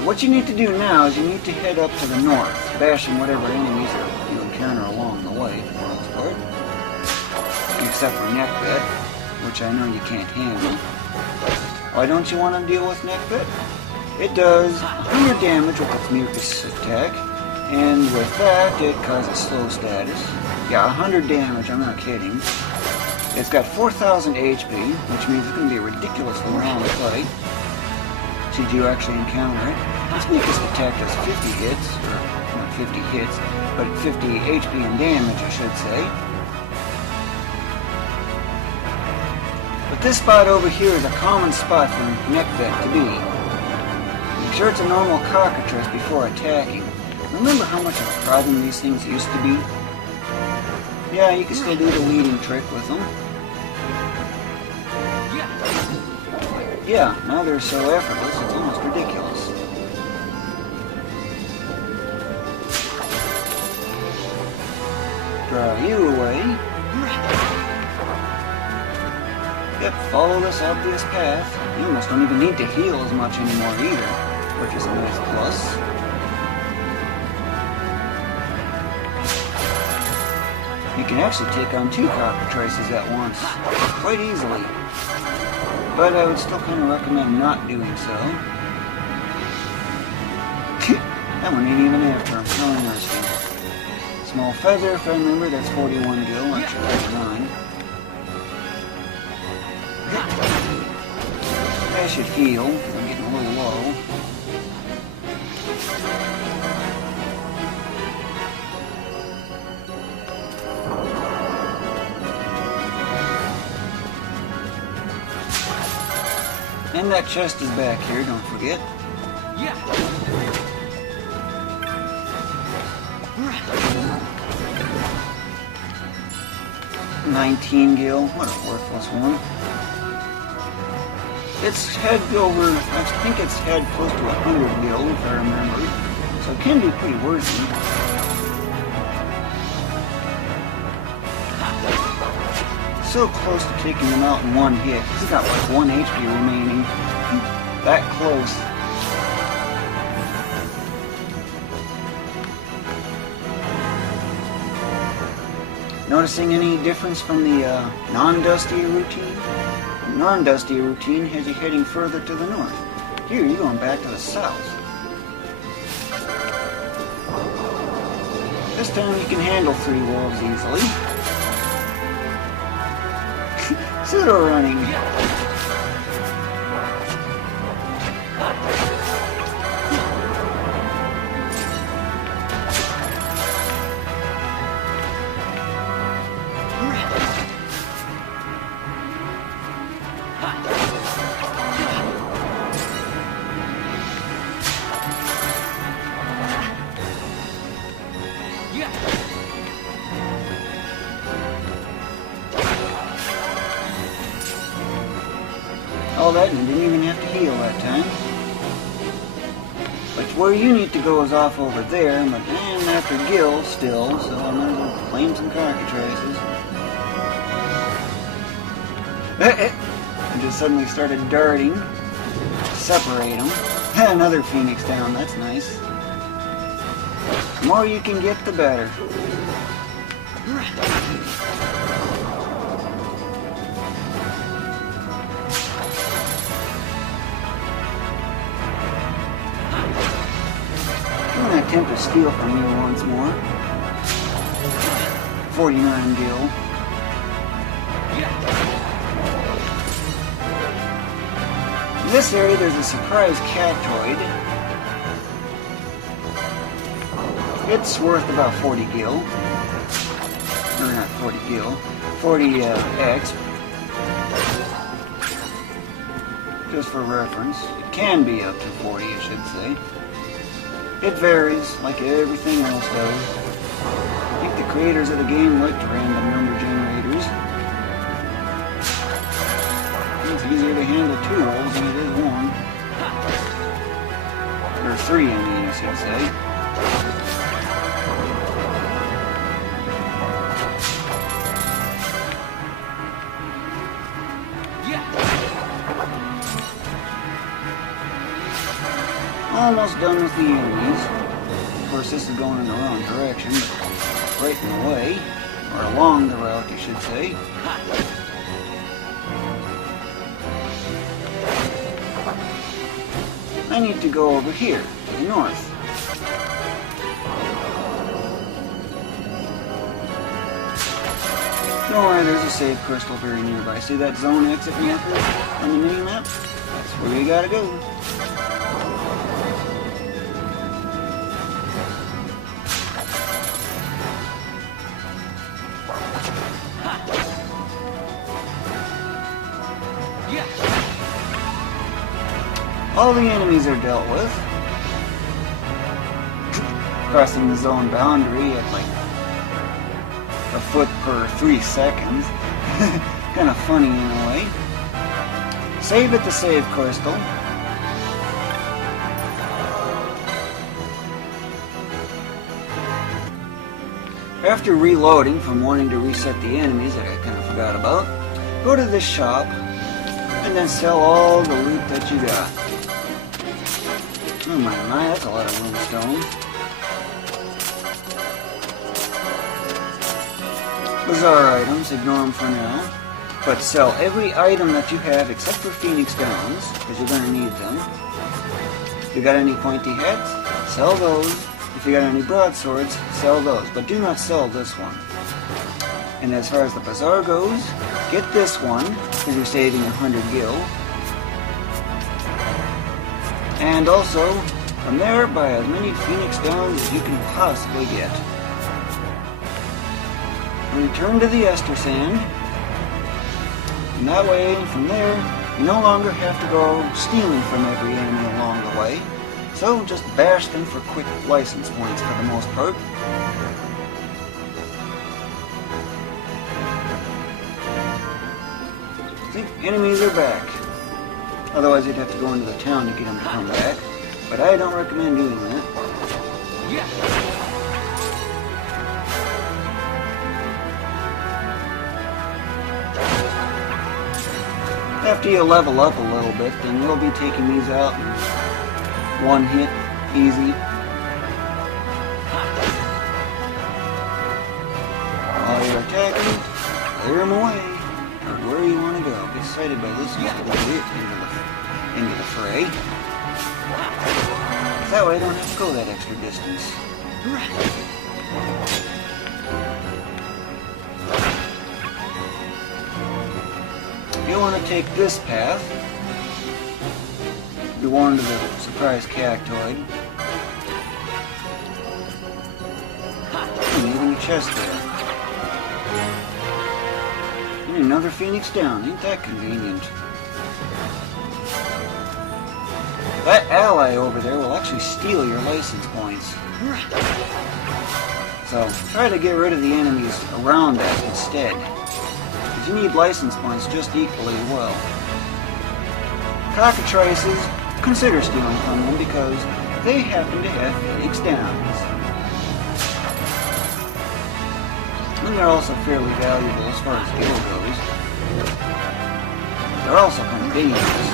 But what you need to do now is you need to head up to the north, bashing whatever enemies you encounter along the way, for the most part. Except for neckbit, which I know you can't handle. Why don't you want to deal with neckbit? It does 100 damage with its mucus attack, and with that it causes slow status. Yeah, 100 damage, I'm not kidding. It's got 4,000 HP, which means it's going to be a ridiculously long fight, should you actually encounter it. Its mucus attack does 50 hits, or not 50 hits, but 50 HP and damage, I should say. But this spot over here is a common spot for neckbit to be. Make sure it's a normal cockatrice before attacking. Remember how much of a problem these things used to be? Yeah, you can still do the leading trick with them. Yeah, now they're so effortless, it's almost ridiculous. Draw you away. Yep, follow this obvious path. You almost don't even need to heal as much anymore either, which is a nice plus. You can actually take on 2 cockatrices at once, quite easily. But I would still kind of recommend not doing so. That one ain't even after him. How interesting. Small feather, if I remember, that's 41 gil, actually 49. I should heal, because I'm getting a little low. And that chest is back here, don't forget. Yeah. 19 gil, what a worthless one. Its head over, I think its head close to 100 gil, if I remember. So it can be pretty worthy. So close to taking him out in one hit. He's got like 1 HP remaining. That close. Noticing any difference from the non-dustia routine? The non-dustia routine has you heading further to the north. Here, you're going back to the south. This time you can handle 3 wolves easily. Pseudo running. All that, and you didn't even have to heal that time. But where you need to go is off over there, but I'm after Gil still, so I might as well claim some cockatrices. I just suddenly started darting. Separate them. Another phoenix down, that's nice. The more you can get, the better. I'm going to attempt to steal from you once more. 49 gil. In this area there's a surprise cactoid. It's worth about 40 gil. Or not 40 gil. 40 X. Just for reference. It can be up to 40, I should say. It varies, like everything else does. I think the creators of the game liked random number generators. It's easier to handle 2 wolves than it is 1. Or 3, I mean, I should say. Almost done with the enemies. Of course, this is going in the wrong direction, but right in the way, or along the route, you should say. I need to go over here, to the north. Don't worry, there's a save crystal very nearby. See that zone exit marker on the mini-map? That's where you gotta go. All the enemies are dealt with. Crossing the zone boundary at like a foot per 3 seconds. Kind of funny in a way. Save at the save crystal. After reloading from wanting to reset the enemies that I kind of forgot about, go to this shop and then sell all the loot that you got. Oh my, that's a lot of runestones. Bizarre items, ignore them for now. But sell every item that you have except for Phoenix Downs, because you're going to need them. If you got any pointy heads, sell those. If you got any broadswords, sell those. But do not sell this one. And as far as the bazaar goes, get this one, because you're saving 100 gil. And also, from there, buy as many Phoenix Downs as you can possibly get. Return to the Westersand. And that way, from there, you no longer have to go stealing from every enemy along the way. So, just bash them for quick license points for the most part. See, enemies are back. Otherwise, you'd have to go into the town to get them to come back. But I don't recommend doing that. After you level up a little bit, then you'll be taking these out in one hit, easy. While you're attacking, clear them away, or where you want to go. Get sighted by this guy into the fray. That way I don't have to go that extra distance. You want to take this path. You wander to the surprise cactoid. And even a chest there. And another Phoenix Down. Ain't that convenient? That ally over there will actually steal your license points. So try to get rid of the enemies around that instead. Because you need license points just equally well. Cockatrices, consider stealing from them because they happen to have Phoenix Downs. And they're also fairly valuable as far as skill goes. They're also kind of dangerous.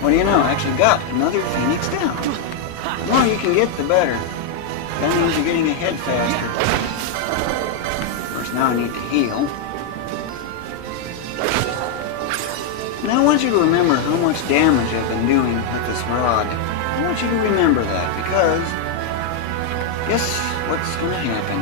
What do you know? I actually got another Phoenix Down. The more you can get, the better. That means you're getting ahead faster. Of course, now I need to heal. Now I want you to remember how much damage I've been doing with this rod. I want you to remember that because guess what's going to happen?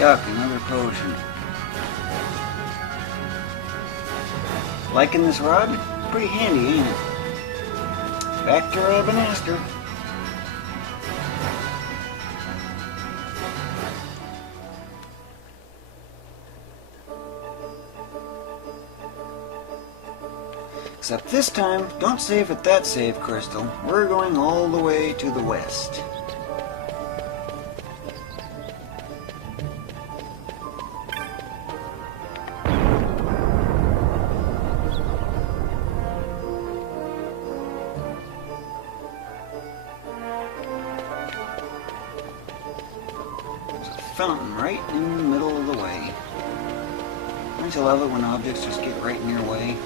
Yuck, another potion. Liking this rod? Pretty handy, ain't it? Back to Rabanastre. Except this time, don't save at that save crystal. We're going all the way to the west. There's a fountain right in the middle of the way. Don't you love it when objects just get right in your way?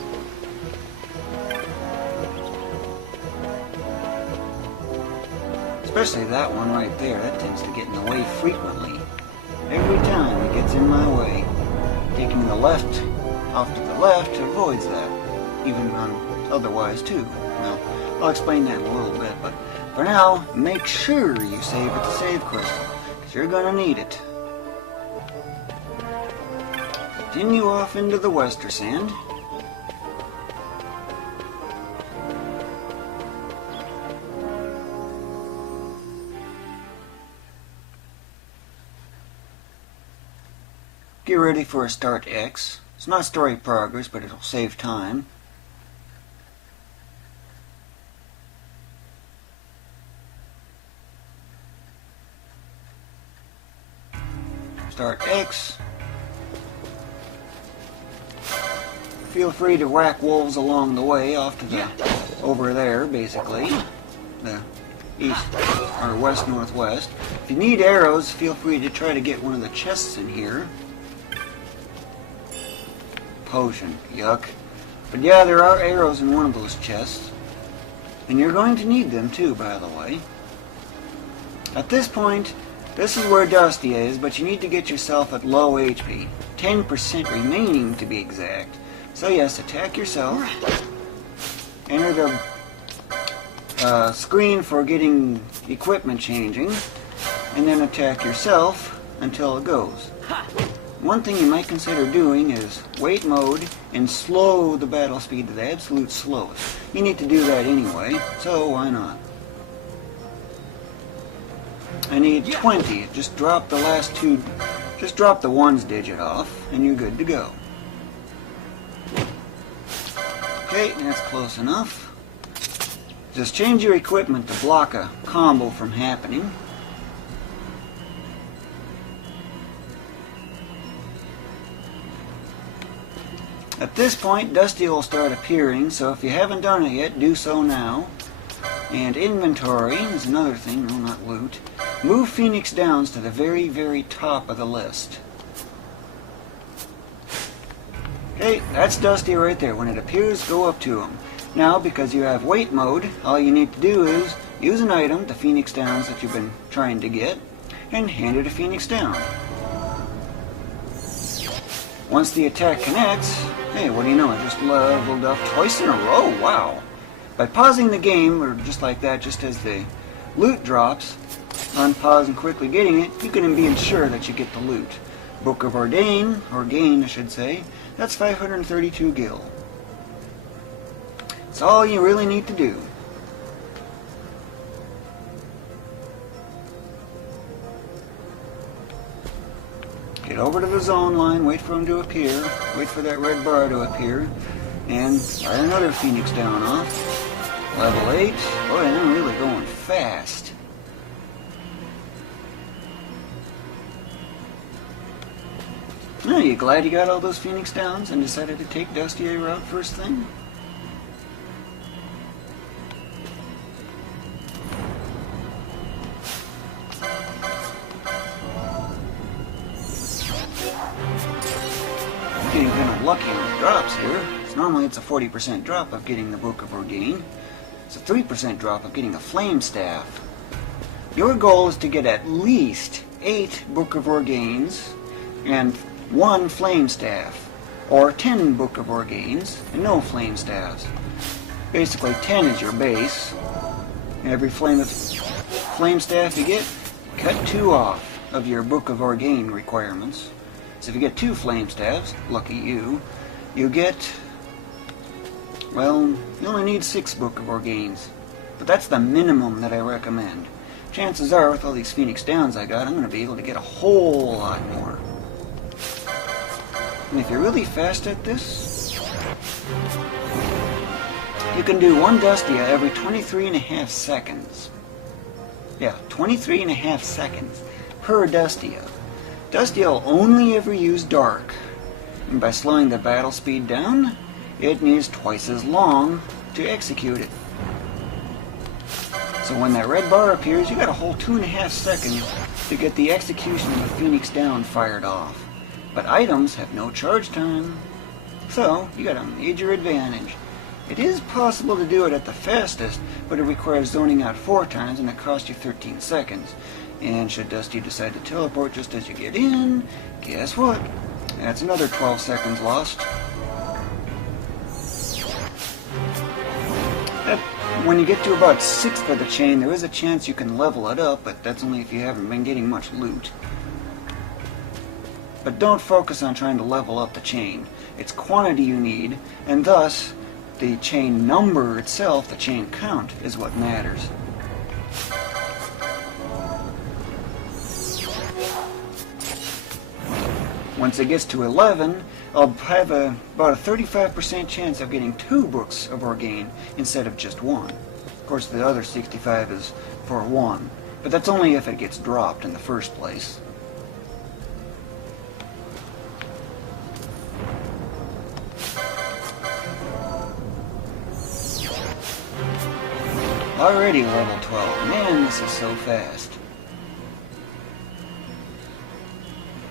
Especially that one right there, that tends to get in the way frequently. Every time it gets in my way. Taking the left off to the left avoids that, even on otherwise too. Well, I'll explain that in a little bit, but for now, make sure you save at the save crystal, because you're going to need it. Continue off into the Westersand. Get ready for a start X. It's not story progress, but it'll save time. Start X. Feel free to whack wolves along the way off to the over there, basically. The east or west-northwest. If you need arrows, feel free to try to get one of the chests in here. Potion, yuck. But yeah, there are arrows in one of those chests. And you're going to need them too, by the way. At this point, this is where Dustia is, but you need to get yourself at low HP. 10% remaining to be exact. So yes, attack yourself. Enter the screen for getting equipment changing. And then attack yourself until it goes. One thing you might consider doing is wait mode and slow the battle speed to the absolute slowest. You need to do that anyway, so why not? I need 20. Just drop the last two, just drop the ones digit off, and you're good to go. Okay, that's close enough. Just change your equipment to block a combo from happening. At this point, Dustia will start appearing, so if you haven't done it yet, do so now. And inventory is another thing, no, not loot. Move Phoenix Downs to the very, very top of the list. Okay, that's Dustia right there. When it appears, go up to him. Now, because you have wait mode, all you need to do is use an item, the Phoenix Downs that you've been trying to get, and hand it a Phoenix Down. Once the attack connects, hey, what do you know, I just leveled up twice in a row, wow. By pausing the game, or just like that, just as the loot drops, unpause and quickly getting it, you can be sure that you get the loot. Book of Ordain, I should say, that's 532 gil. That's all you really need to do. Get over to the zone line, wait for him to appear, wait for that red bar to appear, and fire another Phoenix Down off. Level 8. Boy, I'm really going fast. Are you glad you got all those Phoenix Downs and decided to take Dustia route first thing? Getting kind of lucky with drops here. Normally it's a 40% drop of getting the Book of Ordain. It's a 3% drop of getting a Flame Staff. Your goal is to get at least 8 Book of Ordains and 1 Flame Staff, or 10 Book of Ordains and no Flame Staffs. Basically 10 is your base. Every Flame Staff you get, cut 2 off of your Book of Ordain requirements. So if you get 2 Flame Staffs, lucky you, you get, well, you only need 6 Book of Ordains. But that's the minimum that I recommend. Chances are, with all these Phoenix Downs I got, I'm going to be able to get a whole lot more. And if you're really fast at this, You can do one dustia every 23.5 seconds. Yeah, 23.5 seconds per dustia. Dustia will only ever use dark, and by slowing the battle speed down, it needs twice as long to execute it. So when that red bar appears, you got a whole 2.5 seconds to get the execution of the Phoenix Down fired off. But items have no charge time, so you got a major advantage. It is possible to do it at the fastest, but it requires zoning out 4 times and it costs you 13 seconds. And should Dusty decide to teleport just as you get in, guess what? That's another 12 seconds lost. When you get to about 6th of the chain, there is a chance you can level it up, but that's only if you haven't been getting much loot. But don't focus on trying to level up the chain. It's quantity you need, and thus the chain number itself, the chain count, is what matters. Once it gets to 11, I'll have about a 35% chance of getting 2 books of Orgain instead of just 1. Of course, the other 65 is for 1, but that's only if it gets dropped in the first place. Already level 12. Man, this is so fast.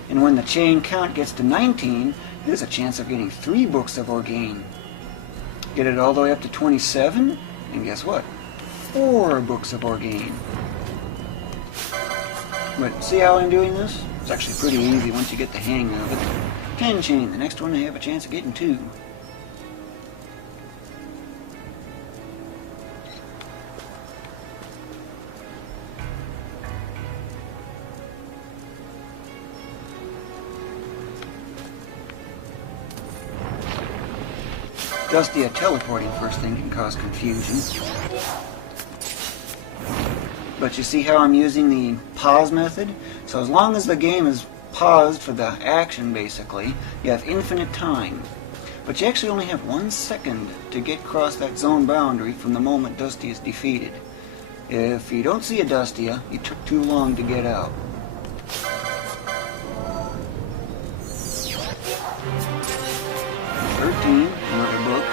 And when the chain count gets to 19, there's a chance of getting 3 books of Orgain. Get it all the way up to 27, and guess what? 4 books of Orgain. But see how I'm doing this? It's actually pretty easy once you get the hang of it. 10 chain, the next one I have a chance of getting 2. Dustia teleporting first thing can cause confusion. But you see how I'm using the pause method? So as long as the game is paused for the action, basically, you have infinite time. But you actually only have 1 second to get across that zone boundary from the moment Dustia is defeated. If you don't see a Dustia, you took too long to get out. Another book.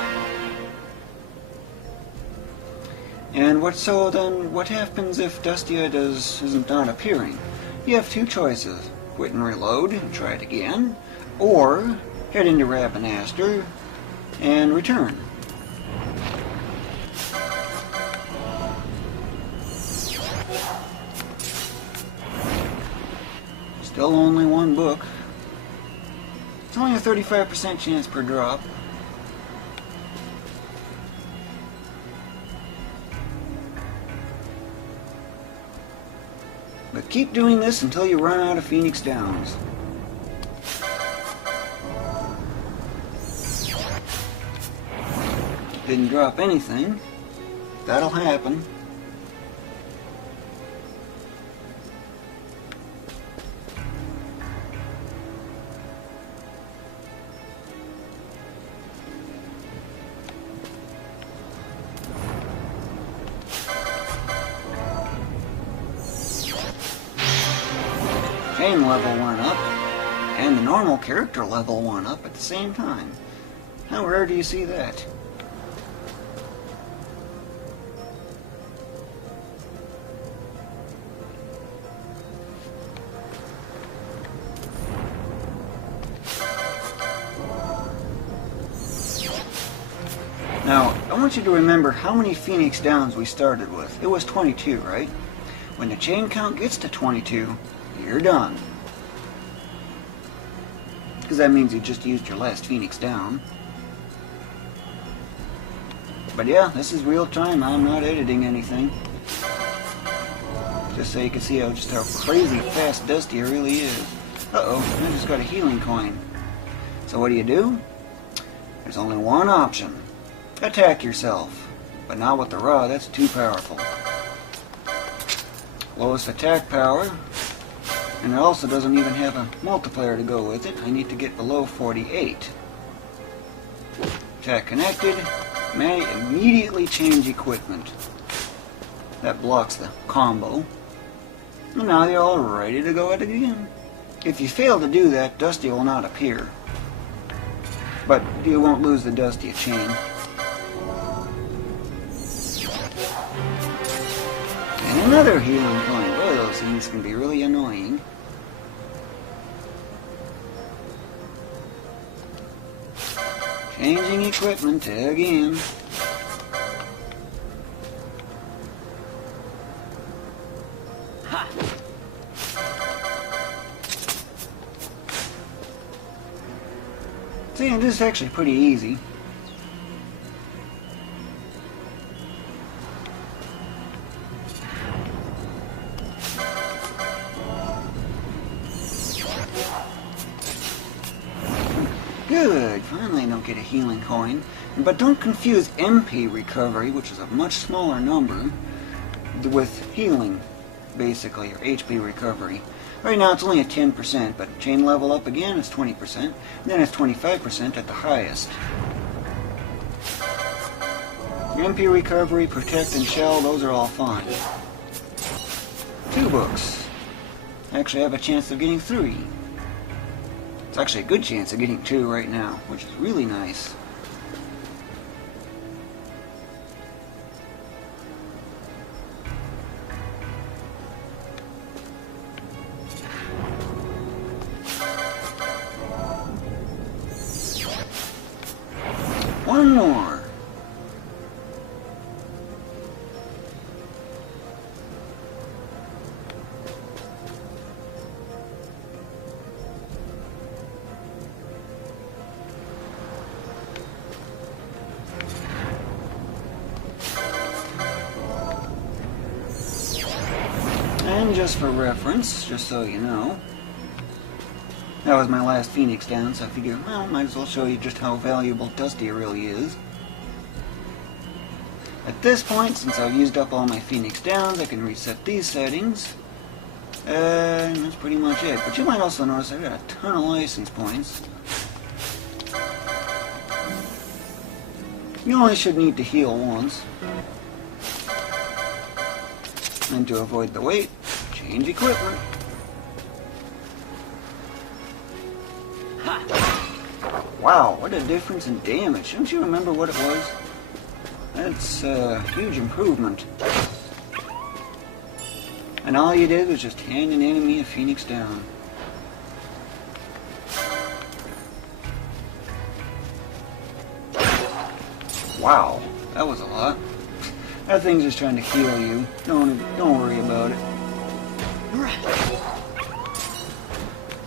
And what happens if Dustia isn't not appearing? You have 2 choices. Quit and reload and try it again, or head into Rabanastre and return. Still only 1 book. It's only a 35% chance per drop. But keep doing this until you run out of Phoenix Downs. Didn't drop anything. That'll happen. Chain level went up, and the normal character level went up at the same time. How rare do you see that? Now, I want you to remember how many Phoenix Downs we started with. It was 22, right? When the chain count gets to 22, you're done. Because that means you just used your last Phoenix Down. But yeah, this is real time. I'm not editing anything. Just so you can see just how crazy fast Dustia really is. Uh-oh, I just got a healing coin. So what do? There's only one option. Attack yourself. But not with the rod, that's too powerful. Lowest attack power. And it also doesn't even have a multiplier to go with it. I need to get below 48. Attack connected. may immediately change equipment. That blocks the combo. And now you're all ready to go at it again. If you fail to do that, Dustia will not appear. But you won't lose the Dustia chain. And another healing point. Boy, those things can be really annoying. Changing equipment again. Ha! See, and this is actually pretty easy. Good, finally I don't get a healing coin. But don't confuse MP recovery, which is a much smaller number, with healing, basically, or HP recovery. Right now it's only at 10%, but chain level up again it's 20%, and then it's 25% at the highest. MP recovery, protect, and shell, those are all fine. 2 books. Actually I have a chance of getting 3. It's actually a good chance of getting 2 right now, which is really nice. One more. And just for reference, just so you know, that was my last Phoenix down, so I figured, well, might as well show you just how valuable Dustia really is. At this point, since I've used up all my Phoenix downs, I can reset these settings. And that's pretty much it. But you might also notice I've got a ton of license points. You only should need to heal once. And to avoid the wait, change equipment. Wow, what a difference in damage. Don't you remember what it was? That's a huge improvement. And all you did was just hand an enemy a Phoenix down. Wow, that was a lot. That thing's just trying to heal you. Don't worry about it.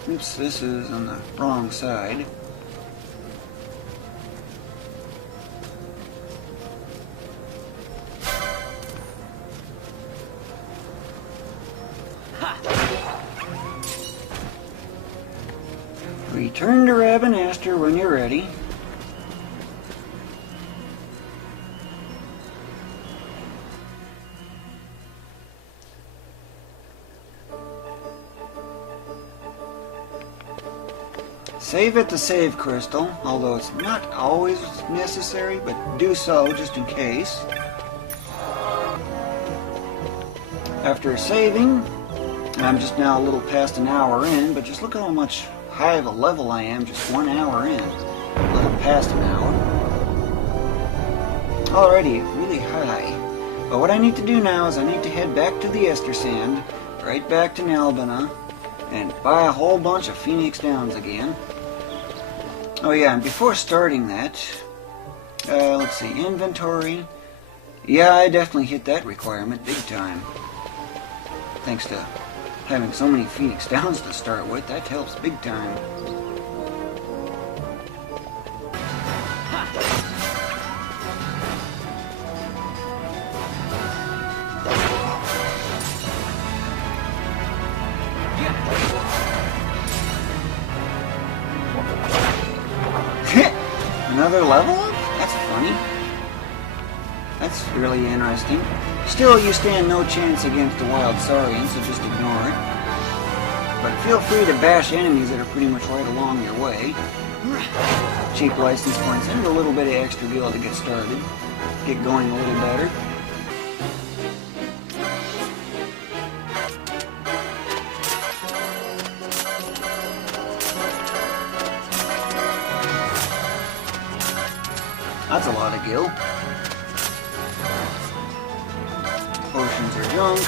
Oops, this is on the wrong side. Return to Rabanastre when you're ready. Save at the save crystal, although it's not always necessary, but do so just in case. After saving, and I'm just now a little past an hour in, but just look how much high of a level I am just 1 hour in. A little past an hour. Already really high. But what I need to do now is I need to head back to the Westersand, right back to Nalbina, and buy a whole bunch of Phoenix Downs again. Oh yeah, and before starting that, let's see, inventory. Yeah, I definitely hit that requirement big time. Thanks to having so many Phoenix Downs to start with, that helps big time. Another level up? That's funny. That's really interesting. Still, you stand no chance against the wild saurian, so just ignore it. But feel free to bash enemies that are pretty much right along your way. cheap license points and a little bit of extra gil to get started, get going a little better. That's a lot of gil. Potions are junk.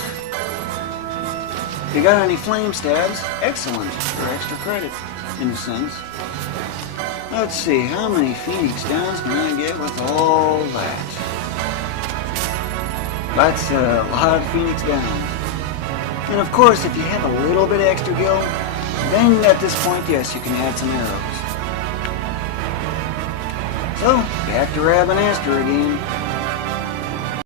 If you got any flame stabs, excellent for extra credit, in a sense. Let's see, how many Phoenix Downs can I get with all that? That's a lot of Phoenix Downs. And of course, if you have a little bit of extra gil, then at this point, yes, you can add some arrows. So, back to Rabanastre again.